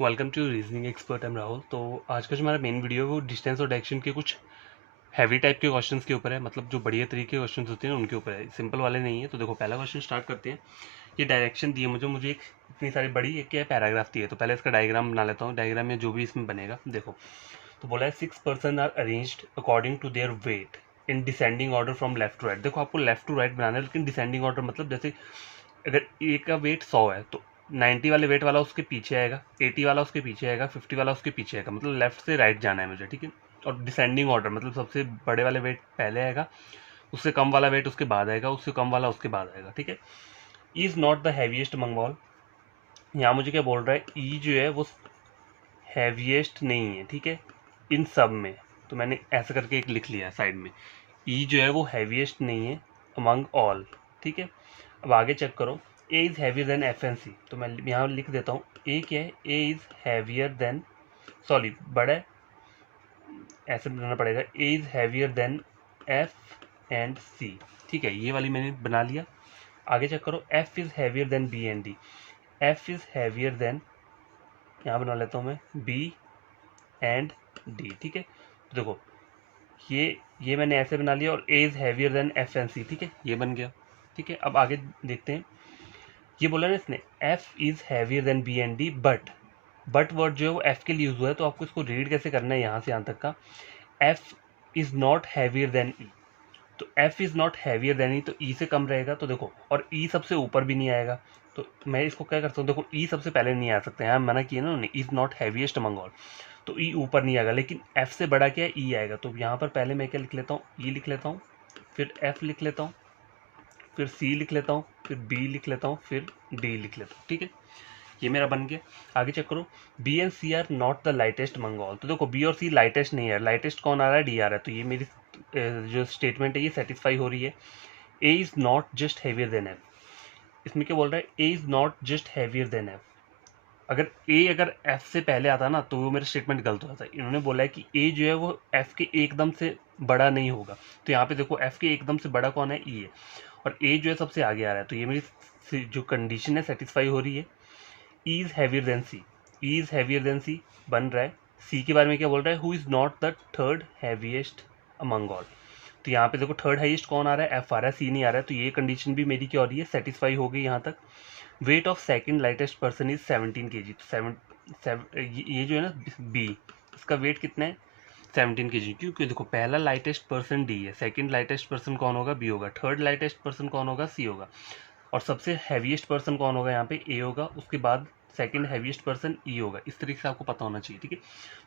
Welcome to reasoning expert. Am Rahul. तो आज का जो हमारा मेन वीडियो है वो डिस्टेंस और डायरेक्शन के कुछ हैवी टाइप के क्वेश्चंस के ऊपर है, मतलब जो बढ़िया तरीके के क्वेश्चंस होते हैं उनके ऊपर है, सिंपल वाले नहीं है। तो देखो पहला क्वेश्चन स्टार्ट करते हैं। ये डायरेक्शन दी है मुझे एक इतनी सारी बड़ी एक क्या पैराग्राफ दी है, तो पहले इसका डायग्राम बना लेता हूँ। डायग्राम में जो भी इसमें बनेगा देखो। तो बोला है 6 person are arranged according to their weight in descending order from left to right. देखो आपको लेफ्ट टू राइट बनाना है, लेकिन डिसेंडिंग ऑर्डर मतलब जैसे अगर ए का वेट 100 है तो 90 वाले वेट वाला उसके पीछे आएगा, 80 वाला उसके पीछे आएगा, 50 वाला उसके पीछे आएगा, मतलब लेफ्ट से राइट जाना है मुझे, ठीक है। और डिसेंडिंग ऑर्डर मतलब सबसे बड़े वाले वेट पहले आएगा, उससे कम वाला वेट उसके बाद आएगा, उससे कम वाला उसके बाद आएगा, ठीक है। Is not the heaviest among all. यहाँ मुझे क्या बोल रहा है, ई जो है वो हैवीएस्ट नहीं है, ठीक है, इन सब में। तो मैंने ऐसा करके एक लिख लिया साइड में, ई जो है वो हैवीएस्ट नहीं है अमंग ऑल, ठीक है। अब आगे चेक करो, A is heavier than F and C. तो मैं यहाँ लिख देता हूँ ए क्या है, A is heavier than, sorry बड़ा है, ऐसे बनाना पड़ेगा, A is heavier than F and C, ठीक है। ये वाली मैंने बना लिया। आगे चेक करो, F is heavier than B and D. F is heavier than, यहाँ बना लेता हूँ मैं, बी एंड डी, ठीक है। तो देखो ये मैंने ऐसे बना लिया, और A is heavier than F and C, ठीक है, ये बन गया, ठीक है। अब आगे देखते हैं, ये बोला ना इसने F is heavier than B and D, but word जो है वो एफ के लिए यूज हुआ है, तो आपको इसको रीड कैसे करना है यहाँ से यहाँ तक का, F is not heavier than E. तो F is not heavier than E, तो ई से कम रहेगा, तो देखो, और ई सबसे ऊपर भी नहीं आएगा। तो मैं इसको क्या करता हूँ, देखो ई सबसे पहले नहीं आ सकते, यहाँ मना किया ना उन्होंने, is not heaviest among all, तो ई ऊपर नहीं आएगा, लेकिन एफ से बड़ा क्या है, ई आएगा। तो यहाँ पर पहले मैं क्या लिख लेता हूँ, ई लिख लेता हूँ, फिर एफ लिख लेता हूँ, फिर सी लिख लेता हूँ, फिर बी लिख लेता हूँ, फिर डी लिख लेता हूँ, ठीक है। ये मेरा बन गया। आगे चेक करो, B and C are not the lightest among all. तो देखो बी और सी लाइटेस्ट नहीं है, लाइटेस्ट कौन आ रहा है, डी आ रहा है। तो ये मेरी जो स्टेटमेंट है ये सेटिस्फाई हो रही है। A is not just heavier than F, इसमें क्या बोल रहा है, A is not just heavier than F. अगर एफ से पहले आता ना तो वो मेरा स्टेटमेंट गलत होता है। इन्होंने बोला है कि ए जो है वो एफ के एकदम से बड़ा नहीं होगा, तो यहाँ पे देखो एफ के एकदम से बड़ा कौन है, ई है, और ए जो है सबसे आगे आ रहा है। तो ये मेरी जो कंडीशन है सेटिस्फाई हो रही है। E is heavier than C, E is heavier than C बन रहा है। सी के बारे में क्या बोल रहा है, who is not the third heaviest among all. तो यहाँ पे देखो थर्ड हाईएस्ट कौन आ रहा है, एफ आ रहा है, सी नहीं आ रहा है। तो ये कंडीशन भी मेरी क्या हो रही है, सेटिस्फाई हो गई यहाँ तक। Wait of second lightest person is 17 kg। तो ये जो है ना बी, इसका वेट कितना है, 17 kg। क्योंकि देखो पहला लाइटेस्ट पर्सन डी है, सेकंड लाइटेस्ट पर्सन कौन होगा, बी होगा, थर्ड लाइटेस्ट पर्सन कौन होगा, सी होगा, और सबसे हैवीएस्ट पर्सन कौन होगा, यहाँ पे ए होगा, उसके बाद सेकंड हैवीएस्ट पर्सन ई होगा। इस तरीके से आपको पता होना चाहिए, ठीक है।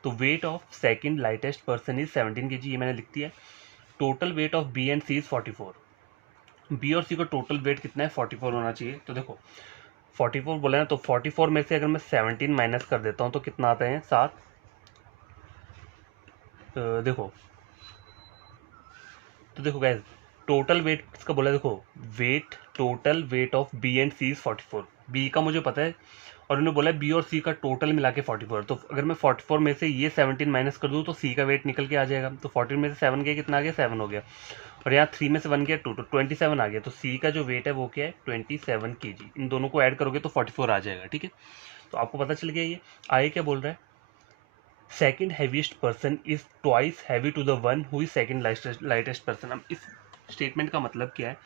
तो weight of second lightest person is 17 kg, ये मैंने लिख दिया। Total weight of B and C is 44। B और सी का टोटल वेट कितना है, 44 होना चाहिए। तो देखो 44 बोले ना, तो 44 में से अगर मैं 17 माइनस कर देता हूँ तो कितना आता है, 7। देखो, तो देखो गैस, टोटल वेट इसका बोला, देखो weight, total weight of B and C is 44। B का मुझे पता है, और उन्होंने बोला बी और सी का टोटल मिला के 44। तो अगर मैं 44 में से ये 17 माइनस कर दूँ तो सी का वेट निकल के आ जाएगा। तो 14 में से 7 गया, कितना आ गया, 7 हो गया, और यहाँ 3 में से 1 गया 2, तो 27 आ गया। तो सी का जो वेट है वो क्या है, 27 kg। इन दोनों को ऐड करोगे तो 44 आ जाएगा, ठीक है। तो आपको पता चल गया। ये आगे क्या बोल रहा है, second heaviest person is twice heavy to the one who is second lightest person. अब इस स्टेटमेंट का मतलब क्या है,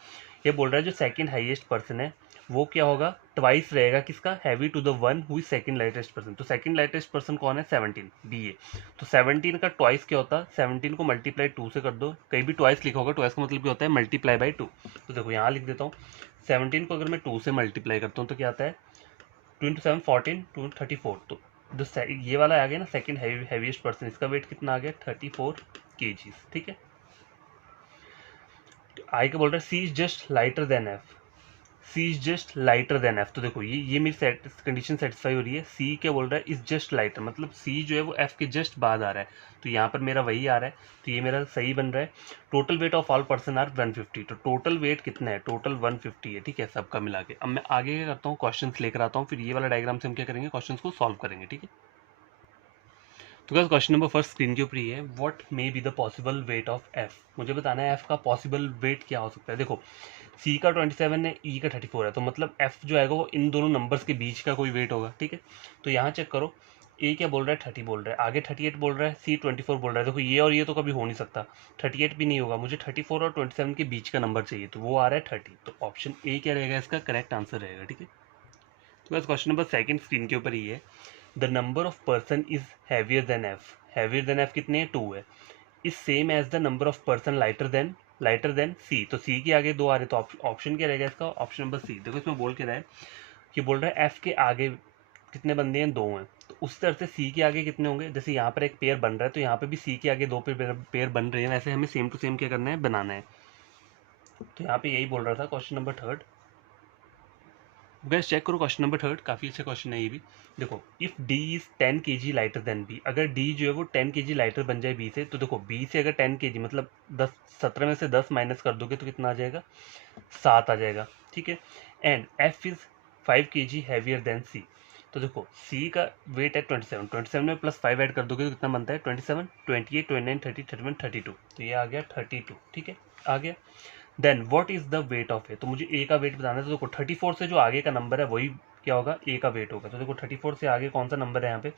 ये बोल रहा है जो सेकंड हाईएस्ट पर्सन है वो क्या होगा, ट्वाइस रहेगा किसका, heavy to the one who is second lightest person. तो सेकंड लाइटेस्ट पर्सन कौन है, 17, बी है। तो 17 का ट्वाइस क्या होता है, 17 को मल्टीप्लाई 2 से कर दो, कहीं भी ट्वाइस लिखा होगा, ट्वाइस का मतलब क्या होता है, मल्टीप्लाई बाई 2। तो देखो यहाँ लिख देता हूँ, 17 को अगर मैं 2 से मल्टीप्लाई करता हूँ तो क्या आता है, 2 × 7 14, 2 34। तो जो ये वाला आ गया ना सेकंड हैवीएस्ट पर्सन, इसका वेट कितना आ गया, 34 kg, ठीक है। आई का बोल रहा है C is just lighter than F, C is just lighter than F. तो देखो ये मेरी कंडीशन सेटिस्फाई हो रही है। सी क्या बोल रहा है, इज जस्ट लाइटर, मतलब सी जो है वो एफ के जस्ट बाद आ रहा है, तो यहाँ पर मेरा वही आ रहा है, तो ये मेरा सही बन रहा है। Total weight of all person are 150। तो टोटल वेट कितना है, टोटल 150 है, ठीक है, सबका मिला के। अब मैं आगे क्या करता हूँ, क्वेश्चन लेकर आता हूँ, फिर ये वाला डायग्राम से हम क्या करेंगे, क्वेश्चन को सॉल्व करेंगे, ठीक है। तो guys question number first screen के ऊपर ही है, what may be the possible weight of F. मुझे बताना है एफ का पॉसिबल वेट क्या हो सकता है। देखो सी का 27 है, ई का 34 है, तो मतलब एफ जो आएगा वो इन दोनों नंबर्स के बीच का कोई वेट होगा, ठीक है। तो यहाँ चेक करो, ए क्या बोल रहा है 30 बोल रहा है, आगे 38 बोल रहा है, सी 24 बोल रहा है। देखो ये और ये तो कभी हो नहीं सकता, 38 भी नहीं होगा, मुझे 34 और 27 के बीच का नंबर चाहिए, तो वो आ रहा है 30, तो ऑप्शन ए क्या रहेगा इसका करेक्ट आंसर रहेगा। ठीक है, तो बस क्वेश्चन नंबर सेकंड स्क्रीन के ऊपर ही है। The number of person is heavier than F, heavier than F कितने हैं 2 है, is same as the number of person lighter than C, तो सी के आगे 2 आ रहे, तो ऑप्शन क्या रहेगा इसका, ऑप्शन नंबर सी। देखो इसमें बोल के रहा है कि बोल रहा है एफ के आगे कितने बंदे हैं 2 हैं, तो उस तरह से सी के आगे कितने होंगे, जैसे यहाँ पर एक पेयर बन रहा है तो यहाँ पे भी सी के आगे 2 पेयर बन रहे हैं, वैसे हमें सेम टू सेम क्या करना है बनाना है। तो यहाँ पे यही बोल रहा था question number third. Guys check करो क्वेश्चन नंबर थर्ड, काफ़ी अच्छा क्वेश्चन है ये भी। देखो if D is 10 kg lighter than B, अगर डी जो है वो 10 kg लाइटर बन जाए बी से, तो देखो बी से अगर 10 kg मतलब 17 में से 10 माइनस कर दोगे तो कितना आ जाएगा 7 आ जाएगा। ठीक है, and F is 5 kg heavier than C, तो देखो सी का वेट है 27 में प्लस 5 ऐड कर दोगे तो कितना बनता है 27, 28, 29, 30, 31, 32, तो ये आ गया 32। ठीक है, आ गया। Then what is the weight of A, तो मुझे ए का वेट बताना है, तो देखो 34 से जो आगे का नंबर है वही क्या होगा ए का वेट होगा। तो देखो 34 से आगे कौन सा नंबर है यहाँ पे,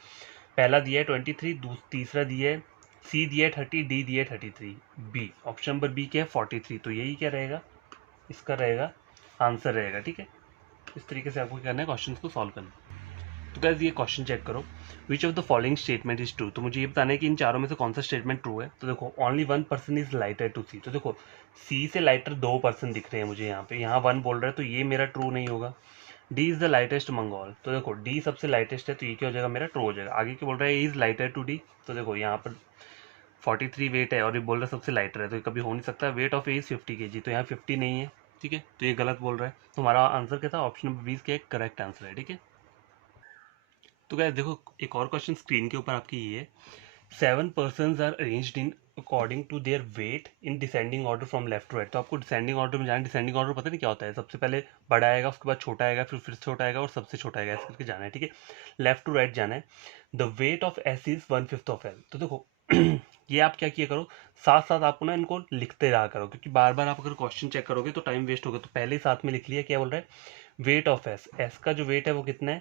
पहला दिया है 23, तीसरा दिया है सी दिया है 30, डी दिया है 33, बी ऑप्शन नंबर बी क्या है 43, तो यही क्या रहेगा इसका रहेगा आंसर रहेगा। ठीक है, इस तरीके से आपको क्या करना है क्वेश्चन को सॉल्व करना। तो गाइस ये क्वेश्चन चेक करो, which of the following statement is true, तो मुझे ये बताना है कि इन चारों में से कौन सा स्टेटमेंट ट्रू है। तो देखो only 1 person is lighter to C, तो देखो सी से लाइटर 2 पर्सन दिख रहे हैं मुझे यहाँ पे, यहाँ 1 बोल रहा है तो ये मेरा ट्रू नहीं होगा। D is the lightest among all, तो देखो डी सबसे लाइटेस्ट है तो ये क्या हो जाएगा मेरा ट्रू हो जाएगा। आगे क्या बोल रहा है इज लाइटर टू डी, तो देखो यहाँ पर 43 वेट है और ये बोल रहा है सबसे लाइटर है, तो ये कभी हो नहीं सकता। Wait of A is 50 kg, तो यहाँ 50 नहीं है। ठीक है, तो ये गलत बोल रहा है, तो हमारा आंसर क्या था ऑप्शन नंबर 20 क्या करेक्ट आंसर है। ठीक है, तो गाइस देखो एक और क्वेश्चन स्क्रीन के ऊपर आपकी ये है, 7 persons are arranged in according to their weight in descending order from left to right, तो आपको डिसेंडिंग ऑर्डर में जाना, डिसेंडिंग ऑर्डर पता नहीं क्या होता है, सबसे पहले बड़ा आएगा उसके बाद छोटा आएगा फिर छोटा आएगा और सबसे छोटा आएगा, ऐसे करके जाना है। ठीक है, लेफ्ट टू राइट जाना है। The weight of S is 1/5 of L, तो देखो ये आप क्या किया करो, साथ साथ आपको ना इनको लिखते रहा करो, क्योंकि बार बार आप अगर क्वेश्चन चेक करोगे तो टाइम वेस्ट होगा, तो पहले ही साथ में लिख लिया। क्या बोल रहा है वेट ऑफ एस, एस का जो वेट है वो कितना है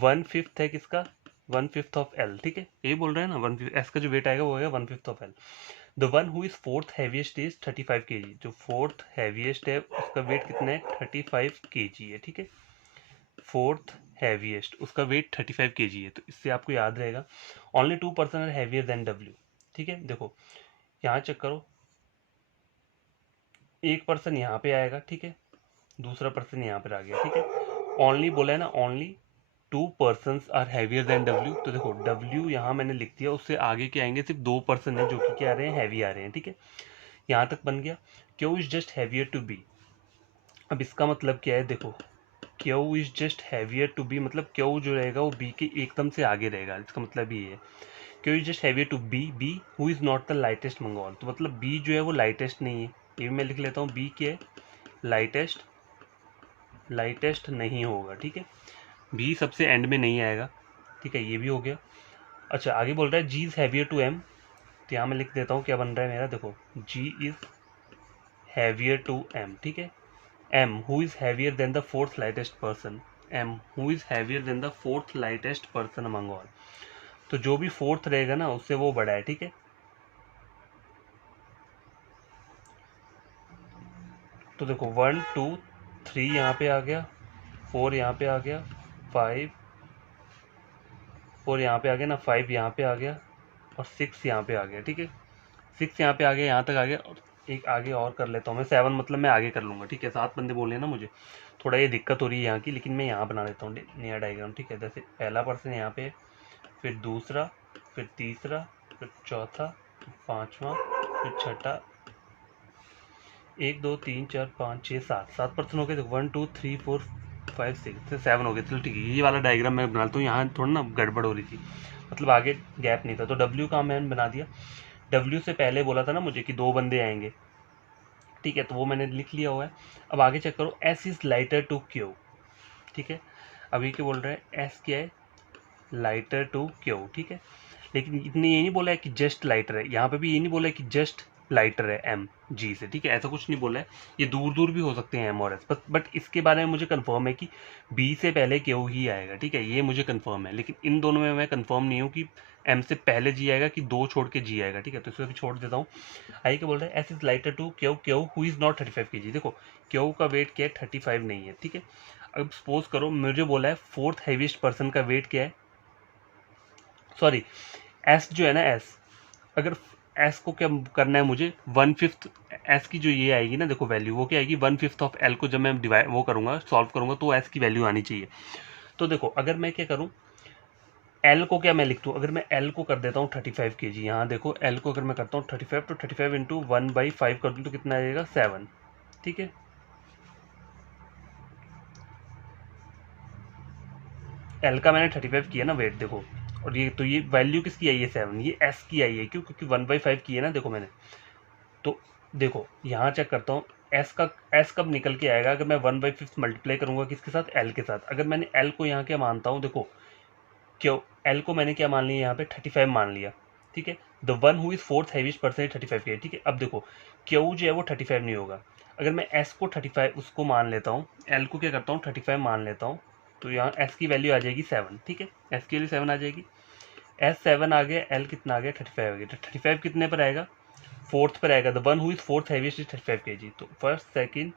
1/5 है किसका 1/5 ऑफ एल। ठीक है, ये बोल रहे हैं ना 1/5 एस का जो वेट आएगा वो आएगा 1/5 of L. The one who is fourth heaviest is 35 kg, जो फोर्थ हैवीएस्ट है उसका वेट कितना है 35 kg है। ठीक है, फोर्थ हैवीएस्ट उसका वेट 35 kg है, तो इससे आपको याद रहेगा only 2 person are heavier than W. ठीक है, देखो यहाँ चेक करो, एक पर्सन यहाँ पे आएगा, ठीक है, दूसरा पर्सन यहाँ पर आ गया। ठीक है, ओनली बोला है ना, only 2 persons are heavier than W, तो देखो डब्ल्यू यहाँ मैंने लिख दिया, उससे आगे के आएंगे सिर्फ 2 पर्सन है जो कि क्या आ रहे हैं हैवी आ रहे हैं। ठीक है, यहाँ तक बन गया। Q is just heavier to B, अब इसका मतलब क्या है, देखो Q is just heavier to B मतलब क्यू जो रहेगा वो बी के एकदम से आगे रहेगा, इसका मतलब ये है Q is just heavier to B who is not the lightest among all, तो मतलब बी जो है वो लाइटेस्ट नहीं है, ये भी मैं लिख लेता हूँ बी के लाइटेस्ट नहीं होगा। ठीक है, बी सबसे एंड में नहीं आएगा। ठीक है, ये भी हो गया। अच्छा आगे बोल रहा है जी इज हैवियर टू एम, तो यहाँ मैं लिख देता हूँ क्या बन रहा है मेरा, देखो G is heavier to M. ठीक है, M who is heavier than the fourth lightest person, M who is heavier than the fourth lightest person among all, तो जो भी फोर्थ रहेगा ना उससे वो बड़ा है। ठीक है, तो देखो 1 2 3 यहाँ पे आ गया, 4 यहाँ पे आ गया, 5 4 यहाँ पे आ गया ना, 5 यहाँ पे आ गया और 6 यहाँ पे आ गया। ठीक है, 6 यहाँ पे आ गया, यहाँ तक आ गया, और एक आगे और कर लेता हूँ मैं 7, मतलब मैं आगे कर लूँगा। ठीक है, 7 बंदे बोले ना मुझे, थोड़ा ये दिक्कत हो रही है यहाँ की, लेकिन मैं यहाँ बना देता हूँ नया डायग्राम। ठीक है, जैसे पहला पर्सन यहाँ पे, फिर दूसरा, फिर तीसरा, फिर चौथा, फिर पाँचवा, फिर छठा, 1 2 3 4 5 6 7 पर्सन हो गए, तो 1 2 3 4 5 6 7 हो गए। चलो ठीक है, ये वाला डायग्राम मैं बनाता हूँ, यहाँ थोड़ा ना गड़बड़ हो रही थी, मतलब आगे गैप नहीं था, तो डब्ल्यू का मैंने बना दिया। डब्ल्यू से पहले बोला था ना मुझे कि 2 बंदे आएंगे, ठीक है, तो वो मैंने लिख लिया हुआ है। अब आगे चेक करो, S is lighter to Q. ठीक है, अभी क्या बोल रहा है एस क्या है लाइटर टू क्यू। ठीक है, लेकिन इतने ये नहीं बोला है कि जस्ट लाइटर है, यहाँ पे भी ये नहीं बोला है कि जस्ट लाइटर है एम जी से, ठीक है, ऐसा कुछ नहीं बोला है, ये दूर दूर भी हो सकते हैं एम और एस, बट इसके बारे में मुझे कंफर्म है कि बी से पहले क्यू ही आएगा, ठीक है, ये मुझे कंफर्म है, लेकिन इन दोनों में मैं कंफर्म नहीं हूँ कि एम से पहले जी आएगा कि दो छोड़ के जी आएगा, ठीक है, तो इसे भी छोड़ देता हूँ। आई क्या बोल रहा है, S is lighter to Q Q who is not 35 kg। देखो क्यू का वेट क्या है, 35 नहीं है, ठीक है। अब सपोज करो मुझे बोला है फोर्थ हैवीएस्ट पर्सन का वेट क्या है, सॉरी एस जो है ना एस, अगर एस को क्या करना है मुझे, 1/5 एस की जो ये आएगी ना, देखो वैल्यू वो क्या आएगी, 1/5 ऑफ एल को जब मैं डिवाइड वो करूंगा सॉल्व करूंगा तो एस की वैल्यू आनी चाहिए। तो देखो अगर मैं क्या करूं, एल को क्या मैं लिख दूं, अगर मैं एल को कर देता हूँ 35 kg, यहाँ देखो एल को अगर मैं करता हूँ 35, तो 35 इंटू 1/5 कर दूँ तो कितना आएगा 7, ठीक है। एल का मैंने 35 किया ना वेट, देखो, और ये तो ये वैल्यू किसकी आई है 7, ये एस की आई है, क्यों, क्योंकि 1/5 की है ना, देखो मैंने, तो देखो यहाँ चेक करता हूँ एस कब निकल के आएगा, अगर मैं 1/5 मल्टीप्लाई करूंगा किसके साथ, एल के साथ। अगर मैंने एल को यहाँ क्या मानता हूँ, देखो क्यों, एल को मैंने क्या मान लिया यहाँ पे 35 मान लिया, ठीक है। The one who is fourth heaviest person 35 के, ठीक है। अब देखो क्यू जो है वो 35 नहीं होगा, अगर मैं एस को 35 उसको मान लेता हूँ, एल को क्या करता हूँ 35 मान लेता हूँ, तो यहाँ एस की वैल्यू आ जाएगी 7, ठीक है, एस की वैल्यू 7 आ जाएगी। एस 7 आ गया, एल कितना आ गया 35 आ गया, तो 35 कितने पर आएगा, फोर्थ पर आएगा। The one who is fourth heaviest is 35 kg, तो first second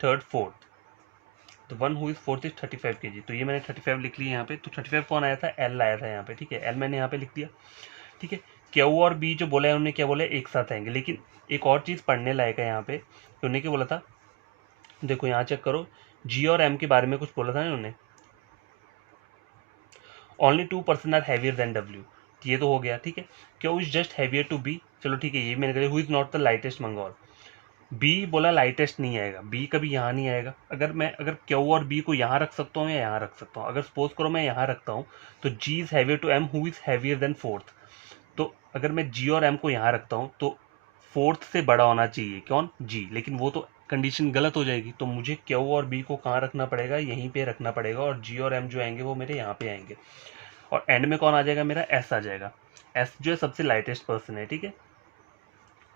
third fourth, the one who is fourth is 35 kg, तो ये मैंने 35 लिख लिया यहाँ पे। तो 35 कौन आया था, एल आया था यहाँ पे, ठीक है, एल मैंने यहाँ पे लिख दिया, ठीक है। क्यू और बी जो बोला है उन्होंने क्या बोला है, एक साथ आएंगे, लेकिन एक और चीज़ पढ़ने लायक है यहाँ पे, तो उन्होंने क्या बोला था, देखो यहाँ चेक करो, जी और एम के बारे में कुछ बोला था ना उन्होंने, only 2% are heavier than W, ये तो हो गया, ठीक है। Q is just heavier to B, चलो ठीक है, ये मैंने कहा who is not the lightest among all, B बोला लाइटेस्ट नहीं आएगा, बी कभी यहाँ नहीं आएगा। अगर क्यू और बी को यहाँ रख सकता हूँ या यहाँ रख सकता हूँ, अगर सपोज करो मैं यहाँ रखता हूँ, तो G is heavier to M who is heavier than fourth, तो अगर मैं जी और एम को यहाँ रखता हूँ तो फोर्थ से बड़ा होना चाहिए कौन, जी, लेकिन वो तो कंडीशन गलत हो जाएगी, तो मुझे क्यू और बी को कहाँ रखना पड़ेगा, यहीं पे रखना पड़ेगा, और जी और एम जो आएंगे वो मेरे यहाँ पे आएंगे, और एंड में कौन आ जाएगा, मेरा एस आ जाएगा। एस जो है सबसे लाइटेस्ट पर्सन है, ठीक है।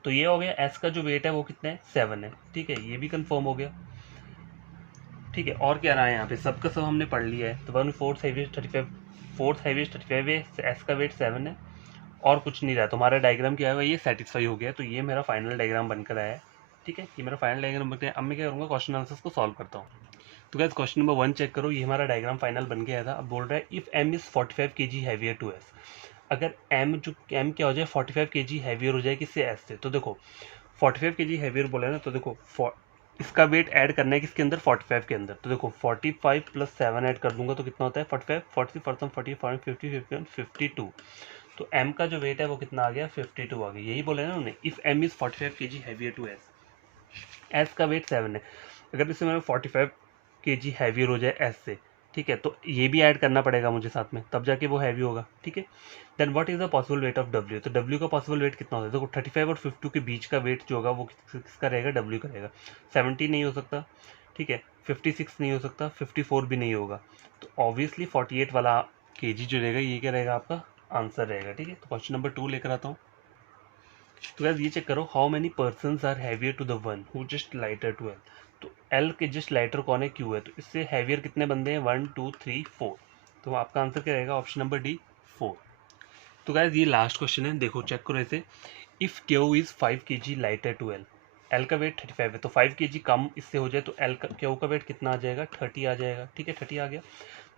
तो ये हो गया, एस का जो वेट है वो कितना है 7 है, ठीक है, ये भी कंफर्म हो गया, ठीक है। और क्या रहा है यहाँ पे, सबका सब हमने पढ़ लिया है, तो one fourth heaviest 35, fourth heaviest 35 है, एस का वेट 7 है, और कुछ नहीं रहा, तो हमारा डायग्राम क्या है, ये सेटिस्फाई हो गया, तो ये मेरा फाइनल डायग्राम बनकर आया है, ठीक है, ये मेरा फाइनल डायग्राम बनकर है। अब मैं क्या करूँगा, क्वेश्चन आंसर्स को सॉल्व करता हूँ। तो गाइस क्वेश्चन नंबर 1 चेक करो, ये हमारा डायग्राम फाइनल बन के आया था। अब बोल रहा है if M is 45 kg heavier to S, अगर एम क्या हो जाए 45 kg हैवियर हो जाए किससे, एस से, तो देखो 45 kg हैवियर बोला है ना, तो देखो इसका वेट ऐड करना है किसके अंदर, 45 के अंदर, तो देखो 45 + 7 ऐड कर दूंगा तो कितना होता है 45, 40 40 40 50 51 52, तो m का जो वेट है वो कितना आ गया 52 आ गया, यही बोला है ना उन्होंने, if m is 45 kg heavier to s, s का वेट 7 है, अगर इसे मैंने 45 kg हैवियर हो जाए s से, ठीक है, तो ये भी ऐड करना पड़ेगा मुझे साथ में, तब जाके वो हैवी होगा, ठीक है। Then what is the possible weight of w, तो w का पॉसिबल वेट कितना होता है, देखो 35 और 52 के बीच का वेट जो होगा वो किसका रहेगा, w का रहेगा। 70 नहीं हो सकता, ठीक है, 56 नहीं हो सकता, 54 भी नहीं होगा, तो ऑब्वियसली 48 वाला kg जो रहेगा ये क्या रहेगा, आपका आंसर रहेगा, ठीक है। तो क्वेश्चन नंबर 2 लेकर आता हूँ। तो गाइस ये चेक करो, how many persons are heavier to the one who just lighter to L, तो एल के जस्ट लाइटर कौन है, क्यू है, तो इससे हैवियर कितने बंदे हैं 1 2 3 4, तो आपका आंसर क्या रहेगा, ऑप्शन नंबर डी 4। तो गाइस ये लास्ट क्वेश्चन है, देखो चेक करो इसे, if Q is 5 kg lighter to L, L का वेट 35 है, तो 5 kg कम इससे हो जाए तो एल का क्यू का वेट कितना आ जाएगा 30 आ जाएगा, ठीक है, 30 आ गया।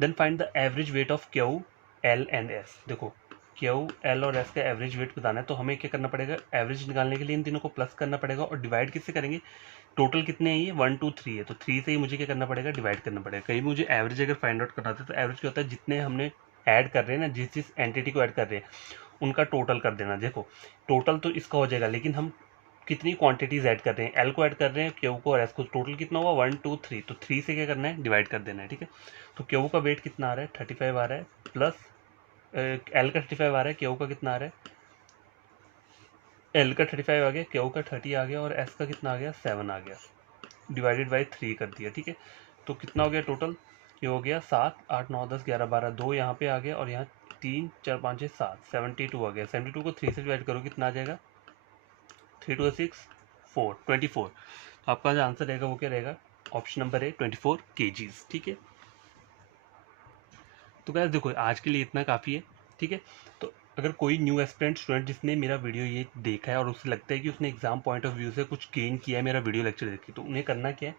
Then find the average weight of Q L and S, देखो क्यू एल और एस का एवरेज वेट बताना है, तो हमें क्या करना पड़ेगा, एवरेज निकालने के लिए इन तीनों को प्लस करना पड़ेगा, और डिवाइड किससे करेंगे, टोटल कितने हैं ये 1 2 3 है, तो 3 से ही मुझे क्या करना पड़ेगा, डिवाइड करना पड़ेगा। कहीं मुझे एवरेज अगर फाइंड आउट करना था, तो एवरेज क्या होता है, जितने हमने ऐड कर रहे हैं ना, जिस जिस एंटिटी को ऐड कर रहे हैं उनका टोटल कर देना। देखो टोटल तो इसका हो जाएगा, लेकिन हम कितनी क्वांटिटीज ऐड कर रहे हैं, एल को ऐड कर रहे हैं, क्यू को और एस को, टोटल कितना हुआ 1 2 3, तो 3 से क्या करना है, डिवाइड कर देना है, ठीक है। तो क्यू का वेट कितना आ रहा है 35 आ रहा है, प्लस एल का 35 आ रहा है, क्यू का कितना आ रहा है, एल का 35 आ गया, क्यू का 30 आ गया, और एस का कितना आ गया 7 आ गया, डिवाइडेड बाई 3 कर दिया, ठीक है। तो कितना हो गया टोटल, ये हो गया 7 8 9 10 11 12, 2 यहाँ पे आ गया, और यहाँ 3 4 5 6 7 72 आ गया, 72 को 3 से डिवाइड करो कितना आ जाएगा 3 2 6 4 24। तो आपका जो आंसर रहेगा वो क्या रहेगा, ऑप्शन नंबर है 24 kgs। ठीक है, तो गाइस देखो आज के लिए इतना काफ़ी है। ठीक है, तो अगर कोई न्यू एस्पिरेंट स्टूडेंट जिसने मेरा वीडियो ये देखा है और उसे लगता है कि उसने एग्जाम पॉइंट ऑफ व्यू से कुछ गेन किया है मेरा वीडियो लेक्चर देख के, तो उन्हें करना क्या है,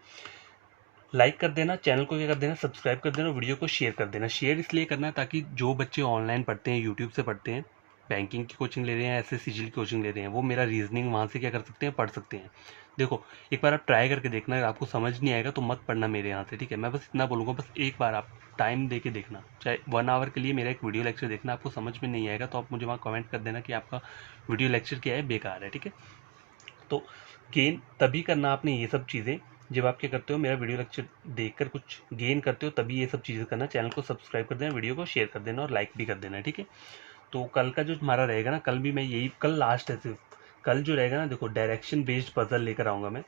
लाइक कर देना, चैनल को क्या कर देना, सब्सक्राइब कर देना, वीडियो को शेयर कर देना। शेयर इसलिए करना है ताकि जो बच्चे ऑनलाइन पढ़ते हैं, यूट्यूब से पढ़ते हैं, बैंकिंग की कोचिंग ले रहे हैं, ऐसे सीजीएल की कोचिंग ले रहे हैं, वो मेरा रीजनिंग वहाँ से क्या कर सकते हैं, पढ़ सकते हैं। देखो एक बार आप ट्राई करके देखना, अगर आपको समझ नहीं आएगा तो मत पढ़ना मेरे यहाँ से। ठीक है, मैं बस इतना बोलूँगा, बस एक बार आप टाइम दे के देखना, चाहे 1 आवर के लिए मेरा एक वीडियो लेक्चर देखना। आपको समझ में नहीं आएगा तो आप मुझे वहाँ कमेंट कर देना कि आपका वीडियो लेक्चर क्या है, बेकार है। ठीक है, तो गेन तभी करना आपने ये सब चीज़ें जब आप क्या करते हो, मेरा वीडियो लेक्चर देखकर कुछ गेन करते हो, तभी ये सब चीज़ें करना। चैनल को सब्सक्राइब कर देना, वीडियो को शेयर कर देना और लाइक भी कर देना। ठीक है, तो कल का जो हमारा रहेगा ना, कल भी मैं यही, कल लास्ट है सिर्फ, कल जो रहेगा ना, देखो डायरेक्शन बेस्ड पजल लेकर आऊँगा मैं,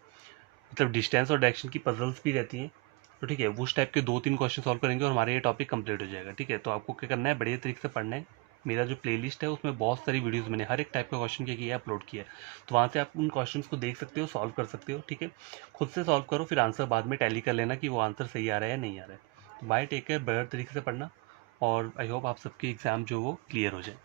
मतलब डिस्टेंस और डायरेक्शन की पजल्स भी रहती हैं। तो ठीक है, उस टाइप के 2-3 क्वेश्चन सॉल्व करेंगे और हमारा ये टॉपिक कंप्लीट हो जाएगा। ठीक है, तो आपको क्या करना है, बढ़िया तरीके से पढ़ना है। मेरा जो प्लेलिस्ट है उसमें बहुत सारी वीडियोस मैंने हर एक टाइप का क्वेश्चन क्या किया है, अपलोड किया है। तो वहाँ से आप उन क्वेश्चंस को देख सकते हो, सॉल्व कर सकते हो। ठीक है, खुद से सॉल्व करो, फिर आंसर बाद में टैली कर लेना कि वो आंसर सही आ रहा है या नहीं आ रहा है। तो बाय टेक केयर, बेहतर तरीके से पढ़ना और आई होप आप सबके एग्ज़ाम जो वो क्लियर हो जाए।